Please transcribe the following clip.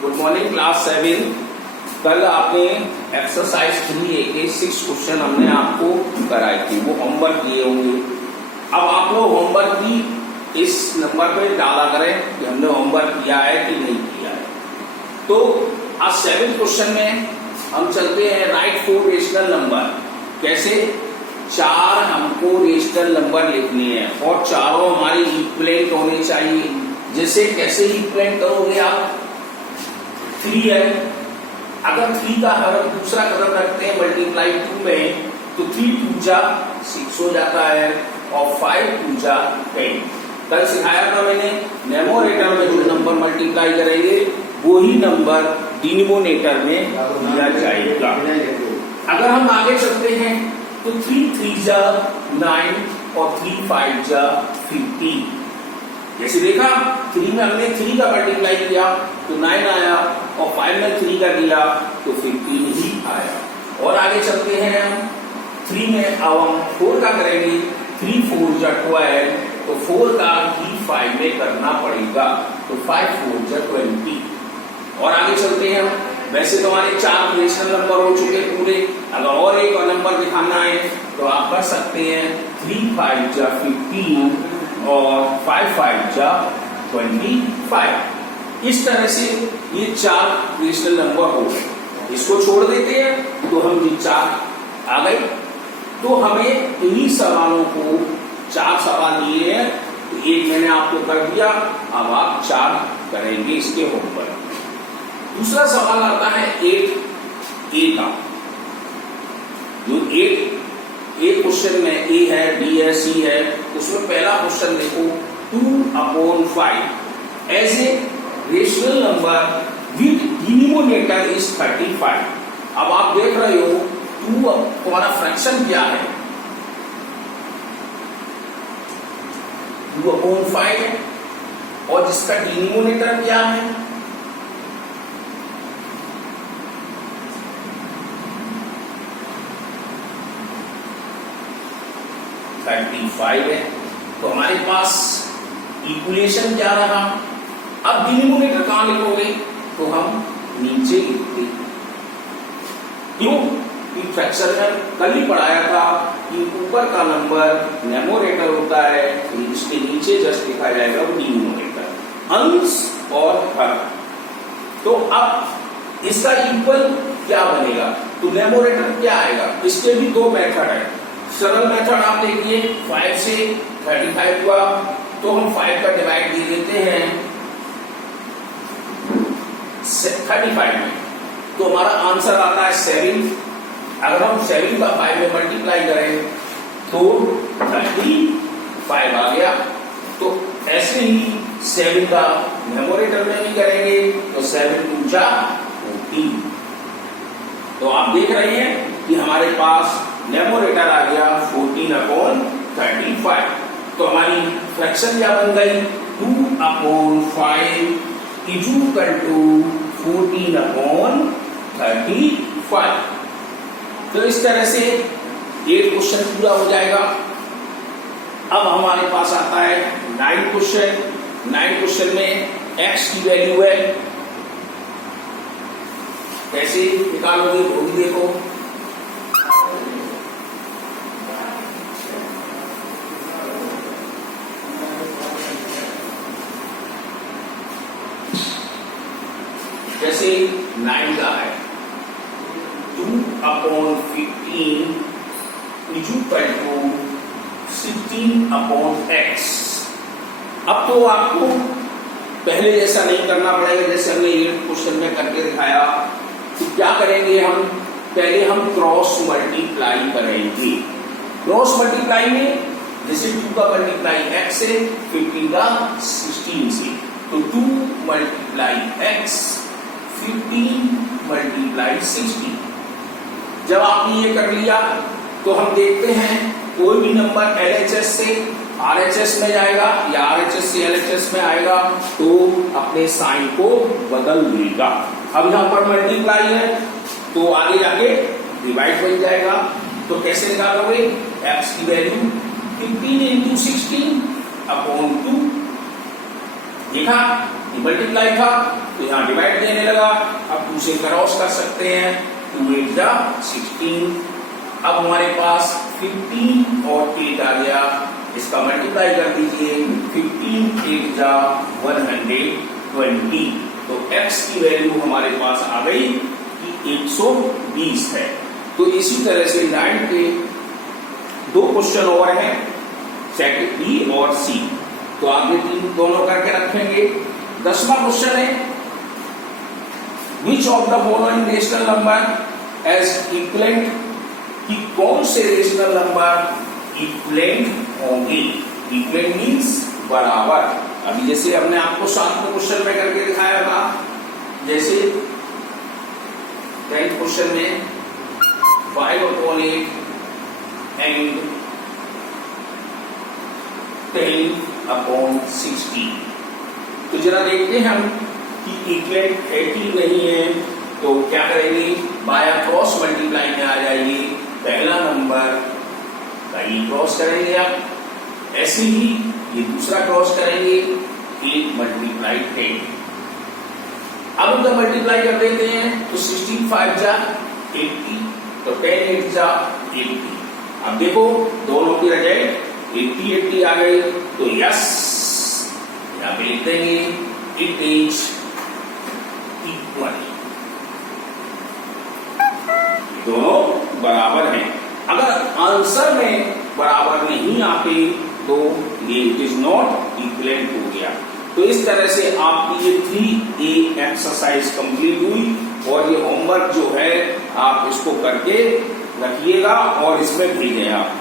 Good morning class 7। कल आपने exercise 3A के 6 क्वेश्चन हमने आपको कराई थी, वो होमवर्क किए होंगे। अब आप लोग होमवर्क की इस नंबर पे डाला करें कि हमने होमवर्क किया है कि नहीं किया है। तो आज 7 क्वेश्चन में हम चलते हैं राइट 4 रेशनल नंबर। कैसे? 4 हमको रेशनल नंबर लिखने हैं और चारों हमारे इक्विवेलेंट होने चाहिए। जैसे कैसे इक्विवेलेंट करोगे आप? 3 है, अगर 3 का हम दूसरा कदम रखते हैं मल्टीप्लाई 2 में, तो 3 2 जा 6 हो जाता है और 5 2 जा 10। कल सिखाया था मैंने, न्यूमरेटर में जो नंबर मल्टीप्लाई करेंगे वही नंबर डिनोमिनेटर में दिया जाएगा। अगर हम आगे चलते हैं तो 3 3 जा 9 और 3 5 जा 15। जैसे देखा 3 में हमने 3 का मल्टीप्लाई किया तो 9 आया और 5 में 3 का दिया तो 15 ही आया। और आगे चलते हैं हम 3 में, अब हम 4 का करेंगे। 3 4 जा 12 तो 4 का ही 5 में करना पड़ेगा तो 5 4 जा 20। और आगे चलते हैं हम। वैसे तो हमारे 4 रेशनल नंबर हो चुके पूरे। अगर और एक नंबर दिखाना है तो आप कर सकते हैं 3 5 जा 15 और 5 5 जा 25। इस तरह से ये 4 रेशनल नंबर हो गए। इसको छोड़ देते हैं तो हम ये 4 आ गए। तो हमें इन्हीं सवालों को 4 सवाल दिए हैं, तो एक मैंने आपको कर दिया, अब आप 4 करेंगे इसके होमवर्क। दूसरा सवाल आता है 8A का। जो 8 क्वेश्चन में A है, B है, C है, उसमें पहला क्वेश्चन देखो 2/5 as a rational number with denominator is 35। अब आप देख रहे हो 2 तुम्हारा फ्रैक्शन क्या है, 2/5 है और जिसका डिनोमिनेटर क्या है 35 है। तो हमारे पास इक्वेशन क्या रहा? अब डिनोमिनेटर कहां लिखोगे? तो हम नीचे लिखते। क्यों? फ्रैक्शन में कल ही पढ़ाया था कि ऊपर का नंबर न्यूमरेटर होता है, इसके नीचे जस्ट लिखा जाएगा वो डिनोमिनेटर, अंश और हर। तो अब इसका इक्वल क्या बनेगा? तो न्यूमरेटर क्या आएगा? इसके भी 2 मेथड है। सरल मेथड आप देखिए, 5 से 35 हुआ तो हम 5 का डिवाइड दे देते हैं 35 में, तो हमारा आंसर आता है 7। अगर हम 7 का 5 में मल्टीप्लाई करें तो 35 आ गया। तो ऐसे ही 7 का न्यूमरेटर में भी करेंगे तो 7 2 जा 14। तो आप देख रहे हैं कि हमारे पास न्यूमरेटर आ गया 14/35। तो हमारी फ्रैक्शन क्या बन गई? 2/5 इज इक्वल टू 14/35। तो इस तरह से 8 क्वेश्चन पूरा हो जाएगा। अब हमारे पास आता है 9 क्वेश्चन। 9 क्वेश्चन में x की वैल्यू है, कैसे निकालोगे वो भी देखो। जैसे 9 का है 2/15 इज इक्वल टू 16/x। अब तो आपको पहले जैसा नहीं करना पड़ेगा, जैसे हमने 8 क्वेश्चन में करके दिखाया। तो क्या करेंगे हम? पहले हम क्रॉस मल्टीप्लाई करेंगे। क्रॉस मल्टीप्लाई में जैसे 2 का मल्टीप्लाई x से, 15 का 16 से, तो 2 × x 15 × 16। जब आपने ये कर लिया तो हम देखते हैं कोई भी नंबर LHS से RHS में जाएगा या RHS से LHS में आएगा तो अपने साइन को बदल देगा। अब यहां पर मल्टीप्लाई है तो आगे जाके डिवाइड बन जाएगा। तो कैसे निकालोगे? x की वैल्यू 15 × 16/2। देखा मल्टीप्लाई था तो यहाँ डिवाइड देने लगा। अब 2 से क्रॉस कर सकते हैं, 2 8 जा 16। अब हमारे पास 15 और 8 आ गया, इसका मल्टीप्लाई कर दीजिए, 15 8 जा 120। तो x की वैल्यू हमारे पास आ गई कि 120 है। तो इसी तरह से 9 के 2 क्वेश्चन और हैं, सेट बी और सी, तो आप ये 3 दोनों करके रखेंगे। 10वां क्वेश्चन है, which of the following rational number as equivalent, कि कौन से रेशनल नंबर इक्विवेलेंट होंगे। इक्विवेलेंट मींस बराबर। अभी जैसे हमने आपको साथ में क्वेश्चन में करके दिखाया था, जैसे 10th क्वेश्चन में 5/8 एंड 10/60। तो जरा देखते हैं हम कि इक्विवेलेंट है कि नहीं है। तो क्या करेंगे, बाय क्रॉस मल्टीप्लाई में आ जाएगी, पहला नंबर का ये क्रॉस करेंगे आप, ऐसे ही ये दूसरा क्रॉस करेंगे, 8 × 10। अब उनका मल्टीप्लाई कर देते हैं तो 16 5 जा 80, तो 10 8 जा 80। अब देखो दोनों की रिजल्ट 80 आ गई, तो यस यहाँ पे लिख देंगे इट इज इक्वल, दोनों बराबर हैं। अगर आंसर में बराबर नहीं आते तो ये इट इज नॉट इक्विवेलेंट हो गया। तो इस तरह से आपकी ये 3A एक्सरसाइज कंप्लीट हुई और ये होमवर्क जो है आप इसको करके रखिएगा और इसमें भेजें आप।